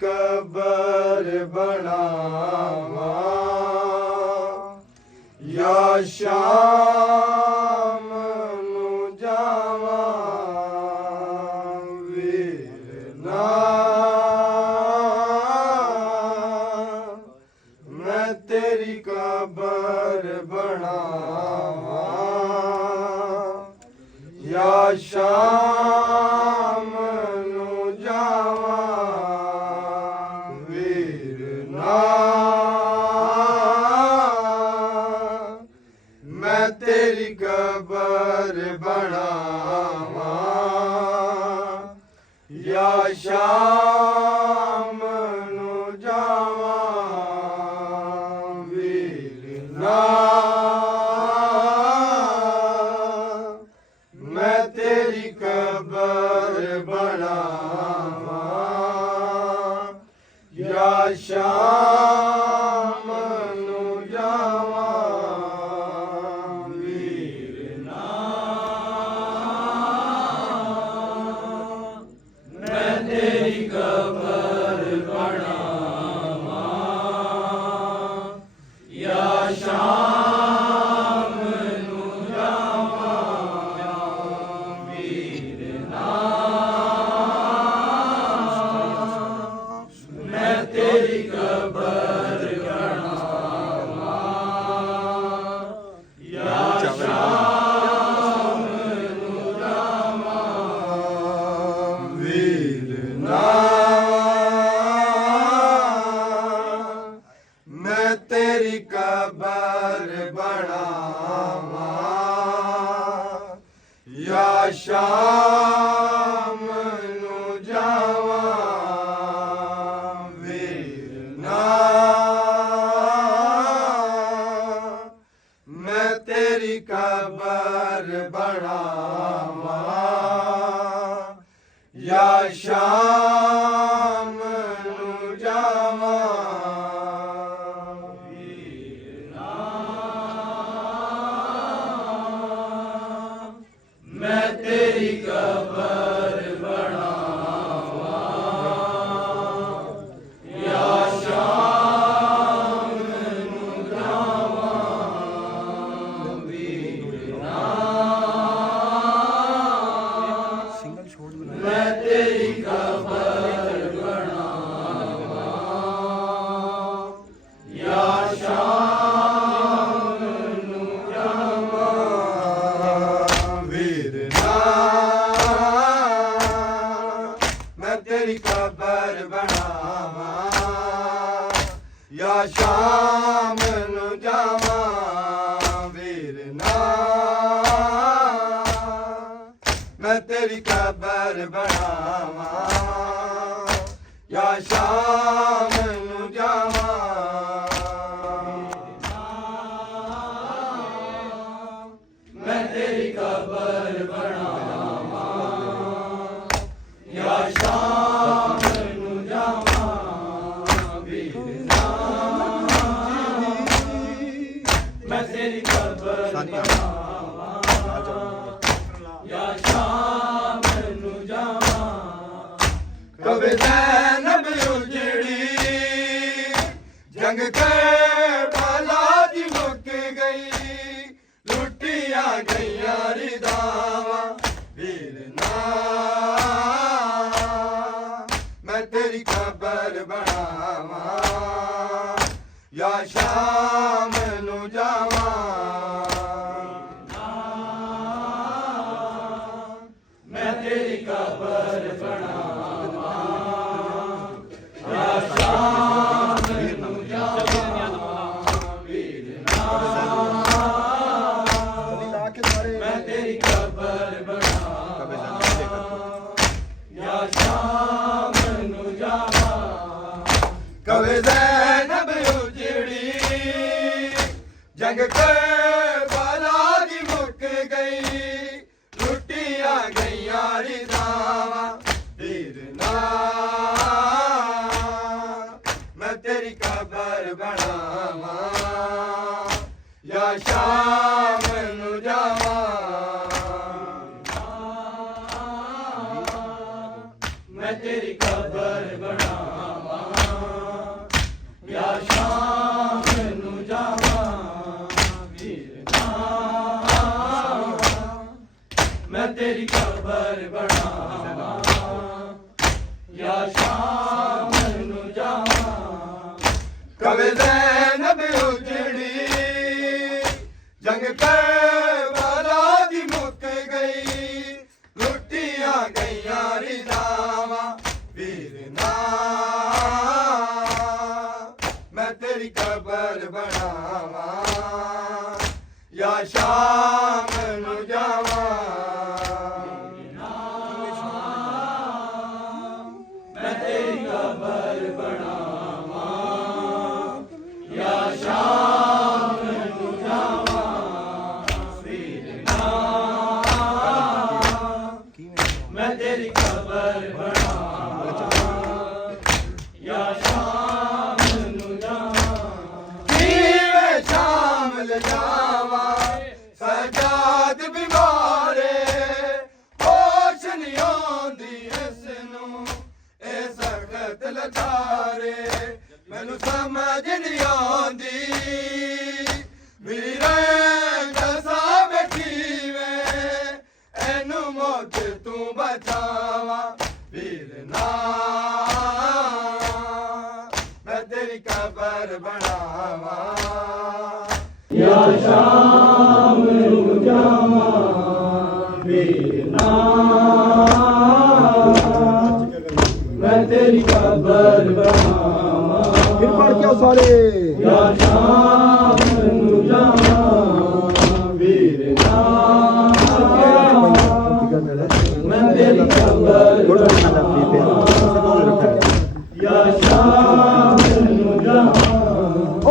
cover बनावा या शाम नू जावा वीरना मैं तेरी कबर बनावा या शाम नू जावा मैं तेरी कबर बनावा या शाम नू जावा वीरना मैं तेरी कबर बनावा या शाम नू जावा वीरना मैं तेरी कबर बनावा या शाम नू जावा वीरना मैं तेरी कबर बनावा या शाम नू जावा वीरना मैं तेरी कबर बनावा या शाम नू जावा मैं तेरी कबर बनावा या शाम नू जावा वीरना मैं तेरी कबर बनावा या शाम नू जावा वीरना मैं तेरी कबर बनावा या शाम नू जावा वीरना मैं तेरी कबर बनावा या शाम नू जावा वीरना मैं तेरी कबर बनावा या शाम नू जावा मैं तेरी कबर बनावा या शाम नू जावा वीरना मैं तेरी कबर बनावा या शाम नू जावा कबे ज़ैनब उजड़ी जंग के बाला दी मुक गई लुटिया गईया रिदावा वीरना मैं तेरी कबर बनावा या शाम नू जावा मैं तेरी कबर बनावा या शाम नू जावा वीरना मैं तेरी कबर बनावा या शाम नू जावा ਕਵੇ ਜ਼ੈਨਬ ਉਜੜੀ ਜੰਗ ਕਰਬਲਾ ਦੀ ਮੁੱਕ ਗਈ ਲੁੱਟੀਆਂ ਗਈਆਂ ਰਿਜ਼ਾਵਾਂ ਵੀਰ ਨਾ ਮੈਂ ਤੇਰੀ ਕਬਰ ਬਣਾਵਾਂ ਜਾਂ ਸ਼ਾਮ ਨੂੰ ਜਾਵਾਂ ਮੈਂ ਤੇਰੀ ਕਬਰ ਬਣਾਵਾਂ ਜਾਂ ਸ਼ਾਮ ਨੂੰ ਜਾਵਾਂ ਵੀਰ ਨਾ ਮੈਂ ਤੇਰੀ ਕਬਰ ਬਣਾਵਾਂ ਜਾਂ ਸ਼ਾਮ ਨੂੰ ਜਾਵਾਂ ਕਵੇ ਜ਼ੈਨਬ ਉਜੜੀ ਜੰਗ ਕਰਬਲਾ ਦੀ ਮੁੱਕ ਗਈ ਲੁੱਟੀਆਂ ਗਈਆਂ ਰਿਜ਼ਾਵਾਂ ਵੀਰ ਨਾ ਮੈਂ ਤੇਰੀ ਕਬਰ ਬਣਾਵਾਂ ਜਾਂ ਸ਼ਾਮ ਨੂੰ ਜਾਵਾਂ ਮੈਂ ਤੇਰੀ ਕਬਰ ਬਣਾਵਾਂ ਜਾਂ ਸ਼ਾਮ ਨੂੰ ਜਾਵਾਂ ਵੀਰ ਨਾ ਮੈਂ ਤੇਰੀ ਕਬਰ ਬਣਾਵਾਂ ਜਾਂ ਸ਼ਾਮ ਨੂੰ ਜਾਵਾਂ ਕਿਵੇਂ ਸ਼ਾਮ ਲਿਜਾਵਾਂ ਸਜਾਦ ਬਿਮਾਰੇ ਹੋਸ਼ ਨਹੀਂ ਆਉਂਦੀ ਇਸ ਨੂੰ ਇਹ ਸਖਤ ਲਚਾਰੇ ਮੈਨੂੰ ਸਮਝ ਨਹੀਂ ਆਉਂਦੀ ਮੇਰੀ ਰੰਗ ਸਾ ਬੈਠੀ ਵੇ ਇਹਨੂੰ ਮੌਤ ਤੂੰ ਬਚਾਵਾ ਵੀਰ ਨਾ ਮੈਂ ਤੇਰੀ ਕਬਰ ਬਣਾਵਾਂ ਜਾਂ ਸ਼ਾਮ ਨੂੰ ਜਾਵਾਂ ਵੀਰ ਨਾ ਮੈਂ ਤੇਰੀ ਕਬਰ ਬਣਾਵਾਂ ਫਿਰ ਪੜ ਕੇ ਆਓ ਸਾਰੇ ਜਾਂ ਸ਼ਾਮ ਨੂੰ ਜਾਵਾਂ ਵੀਰ ਨਾ ਮੈਂ ਤੇਰੀ ਕਬਰ ਜਾਂ ਸ਼ਾਮ ਨੂੰ ਜਾਵਾਂ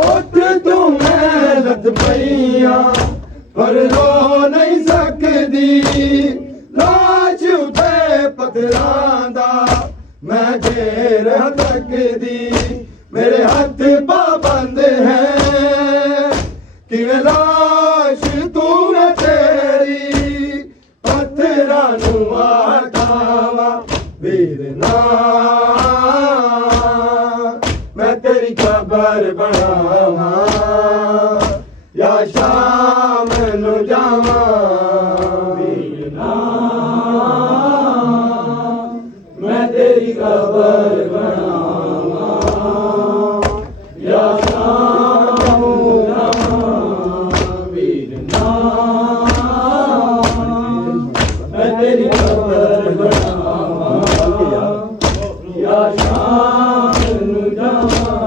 ਉੱਥੇ ਤੂੰ ਮਿਹਨਤ ਪਈਆਂ ਪਰ ਰੋ ਨਹੀਂ ਸਕਦੀ ਲਾਸ਼ ਉਤੇ ਪੱਥਰਾਂ ਦਾ ਮੈਂ ਢੇਰ ਤੱਕਦੀ ਮੇਰੇ ਹੱਥ ਪਾਬੰਦ ਹੈ ਕਿਵੇਂ ਲਾਸ਼ ਤੂੰ ਮੈਂ ਤੇਰੀ ਪੱਥਰਾਂ ਨੂੰ ਹਟਾਵਾਂ ਵੀਰ ਨਾ ਮੈਂ ਤੇਰੀ ਕਬਰ ਬਣਾਵਾਂ ਜਾਂ ਸ਼ਾਮ ਨੂੰ ਜਾਵਾਂ ਵੀਰ ਨਾ ਮੈਂ ਤੇਰੀ ਕਬਰ ਬਣਾਵਾਂ ਜਾਂ ਸ਼ਾਮ ਨੂੰ ਜਾਵਾਂ ਵੀਰ ਨਾ ਮੈਂ ਤੇਰੀ ਕਬਰ ਬਣਾਵਾਂ ਜਾਂ ਸ਼ਾਮ ਨੂੰ ਜਾਵਾਂ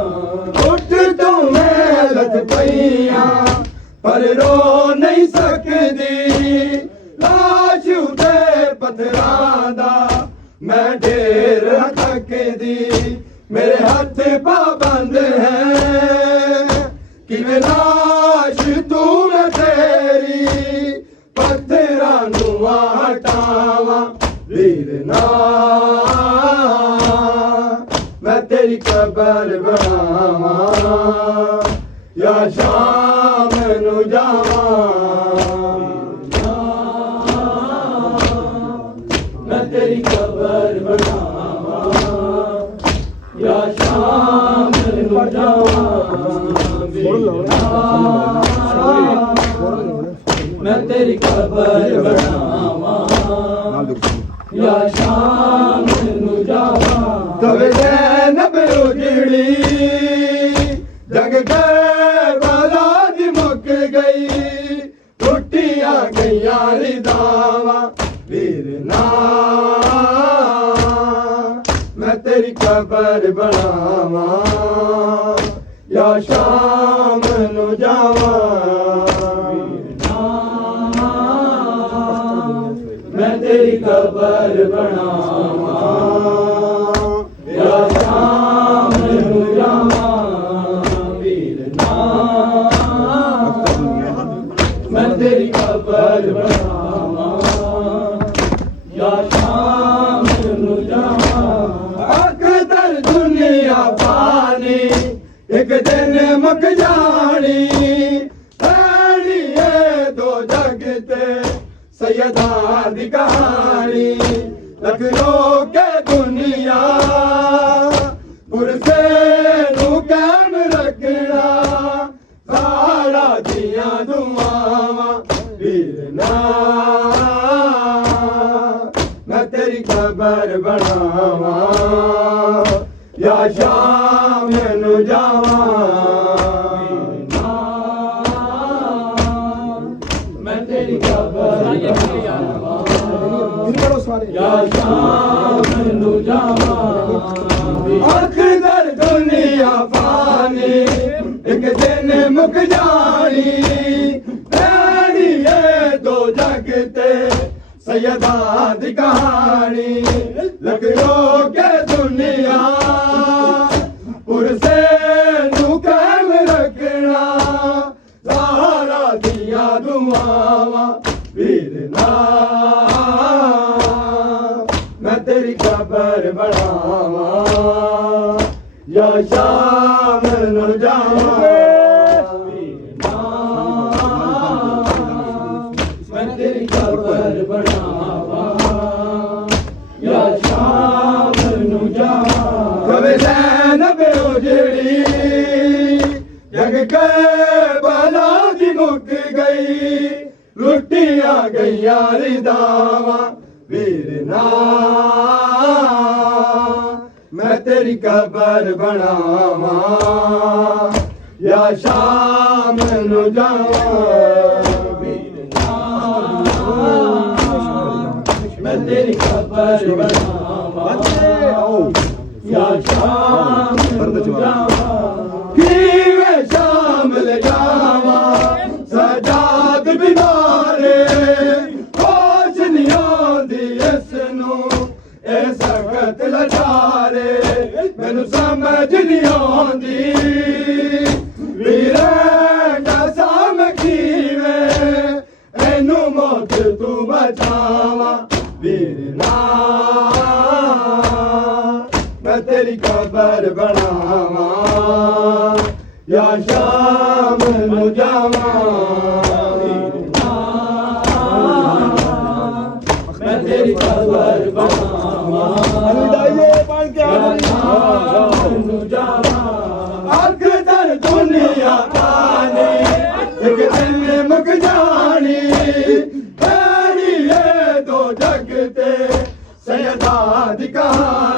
ਉੱਠ ਤੂੰ ਮਿਹਨਤ ਪਈਆਂ ਪਰ ਰੋ ਨਹੀਂ ਸਕਦੀ ਲਾਸ਼ ਉਤੇ ਪੱਥਰਾਂ ਦਾ ਮੈਂ ਢੇਰ ਤੱਕਦੀ ਮੇਰੇ ਹੱਥ ਪਾਬੰਦ ਹੈ ਕਿਵੇਂ ਲਾਸ਼ ਤੂੰ ਮੈਂ ਤੇਰੀ ਪੱਥਰਾਂ ਨੂੰ ਹਟਾਵਾਂ ਵੀਰ ਨਾ ਮੈਂ ਤੇਰੀ ਕਬਰ ਬਣਾਵਾਂ ਜਾਂ ਸ਼ਾਮ ਨੂੰ ਜਾਵਾਂ ਮੈਂ ਤੇਰੀ ਕਬਰ ਬਣਾਵਾਂ ਜਾਂ ਸ਼ਾਮ ਨੂੰ ਜਾਵਾਂ ਮੈਂ ਤੇਰੀ ਕਬਰ ਬਣਾਵਾਂ ਜਾਂ ਸ਼ਾਮ ਨੂੰ ਜਾਵਾਂ ਕਵੇ ਜ਼ੈਨਬ ਉਜੜੀ ਜੰਗ ਕਰਬਲਾ ਦੀ ਮੁੱਕ ਗਈ ਟੁੱਟੀਆਂ ਗਈਆਂ ਰਿਜ਼ਾਵਾਂ ਵੀਰ ਨਾ ਮੈਂ ਤੇਰੀ ਕਬਰ ਬਣਾਵਾਂ ਜਾਂ ਸ਼ਾਮ ਨੂੰ ਜਾਵਾਂ ਮੈਂ ਤੇਰੀ ਕਬਰ ਬਣਾਵਾਂ ਜਾਂ ਸ਼ਾਮ ਨੂੰ ਜਾਵਾਂ ਸੈਯਦਾਂ ਦੀ ਕਹਾਣੀ ਲਖ ਲੋਕੇ ਦੁਨੀਆ ਪੁਰਸੇ ਨੂੰ ਕਾਇਮ ਰੱਖਣਾ ਸਾਰਾ ਦੀਆਂ ਦੁਆਵਾਂ ਵੀਰ ਨਾ ਮੈਂ ਤੇਰੀ ਕਬਰ ਬਣਾਵਾਂ या शाम ਨੂੰ ਜਾਵਾਂ ਮੈਂ ਤੇਰੀ ਕਬਰ या शाम ਨੂੰ ਜਾਵਾਂ ਅਖਦਰ ਦੁਨੀਆ ਫਾਨੀ ਇੱਕ ਦਿਨ ਮੁੱਕ ਜਾਣੀ ਐਨੀ ਇਹ ਦੋ ਜਗ ਤੇ ਸੈਯਦਾਂ ਦੀ ਕਹਾਣੀ ਲਖ ਲੋਕੇ ਦੁਨੀਆ ਪੁਰਸੇ ਨੂੰ ਕਾਇਮ ਰੱਖਣਾ ਸਾਰਾ ਦੀਆਂ ਦੁਆਵਾਂ ਵੀਰ ਨਾ ਮੈਂ ਤੇਰੀ ਕਬਰ ਬਣਾਵਾਂ ਜਾਂ ਸ਼ਾਮ ਨੂੰ ਜਾਵਾਂ ਵੀਰ ਨਾ ਮੈਂ ਤੇਰੀ ਕਬਰ ਬਣਾਵਾਂ ਜਾਂ ਸ਼ਾਮ ਨੂੰ ਜਾਵਾਂ ਕਵੇ ਜ਼ੈਨਬ ਉਜੜੀ ਜਗ ਕੇ ਬਲਾ ਦੀ ਮੁੱਕ ਗਈ ਲੁੱਟੀਆਂ ਗਈਆਂ ਰਿਦਾਵਾਂ ਵੀਰ ਨਾ ਮੈਂ ਤੇਰੀ ਕਬਰ ਬਣਾਵਾਂ ਜਾਂ ਸ਼ਾਮ ਨੂੰ ਜਾਵਾਂ ਵੀਰ ਨਾ ਮੈਂ ਤੇਰੀ ਕਬਰ ਬਣਾਵਾਂ ਜਾਂ ਸ਼ਾਮ ਨੂੰ ਜਾਵਾਂ ਕਿਵੇਂ ਸ਼ਾਮ ਲਗਾਵਾਂ ਸਜਾਦ ਬਿਮਾਰੇ ਹੋਸ਼ ਨਹੀਂ ਆਉਂਦੀ ਇਸ ਨੂੰ ਇਹ ਸਖਤ ਲਾਚਾਰੇ ਮੈਨੂੰ ਸਮਝ ਨਹੀਂ ਆਉਂਦੀ ਵੀਰੇ ਕਸਮ ਖੀਵੇਂ ਇਹਨੂੰ ਮੌਤ ਤੂੰ ਬਚਾਵਾ ਵੀਰ ਨਾ ਮੈਂ ਤੇਰੀ ਕਬਰ ਬਣਾਵਾਂ ਜਾਂ ਸ਼ਾਮ ਨੂੰ ਜਾਵਾਂ ਵੀਰ ਨਾ ਮੈਂ ਤੇਰੀ ਕਬਰ ਬਣਾਵਾਂ ਨੂੰ ਜਾਵਾਂ ਅਖਦਰ ਦੁਨੀਆ ਕਾਨੀ ਇੱਕ ਦਿਨ ਮੁੱਕ ਜਾਣੀ ਇਹ ਦੋ ਜਗ ਤੇ ਸੈਯਦਾਂ ਦੀ ਕਹਾਣੀ